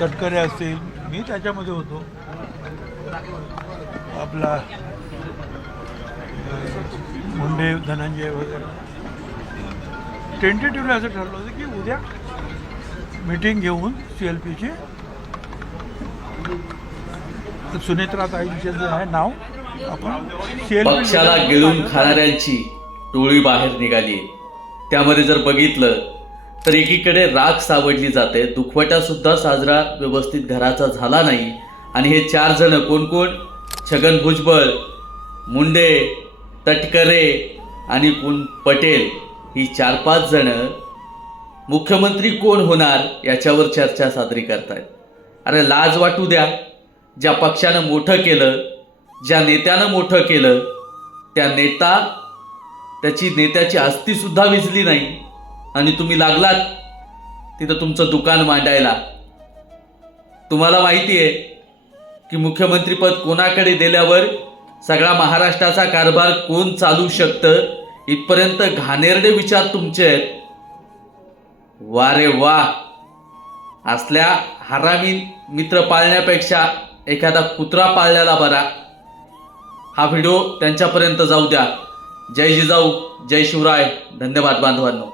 तटकरे असतील, मी त्याच्यामध्ये होतो. आपला मुंडे धनंजय वगैरे टेंटेटिव्हली असं ठरलं होतं की उद्या मीटिंग घेऊन CLPची सुनेत्राताईंचे जे आहे नाव आपण पक्षाला गिळून खाणाऱ्यांची टोळी बाहेर निघाली. त्यामध्ये जर बघितलं तर एकीकडे राख सावडली जाते, दुखवटा सुद्धा साजरा व्यवस्थित घराचा झाला नाही. आणि हे 4 जण कोण कोण? छगन भुजबळ, मुंडे, तटकरे आणि कोण पटेल, ही 4-5 जण मुख्यमंत्री कोण होणार याच्यावर चर्चा साजरी करतायत. अरे लाज वाटू द्या. ज्या पक्षानं मोठं केलं, ज्या नेत्यानं मोठं केलं, त्याची नेत्याची अस्थी सुद्धा विझली नाही आणि तुम्ही लागलात तिथं तुमचं दुकान मांडायला. तुम्हाला माहिती आहे की मुख्यमंत्रीपद कोणाकडे दिल्यावर सगळा महाराष्ट्राचा कारभार कोण चालू शकतं, इथपर्यंत घाणेरडे विचार तुमचे आहेत. वा रे वा. असल्या हरामी मित्र पाळण्यापेक्षा एखादा कुत्रा पाळलेला बरा. हा व्हिडिओ त्यांच्यापर्यंत जाऊ द्या. जय जिजाऊ, जय शिवराय. धन्यवाद बांधवांनो.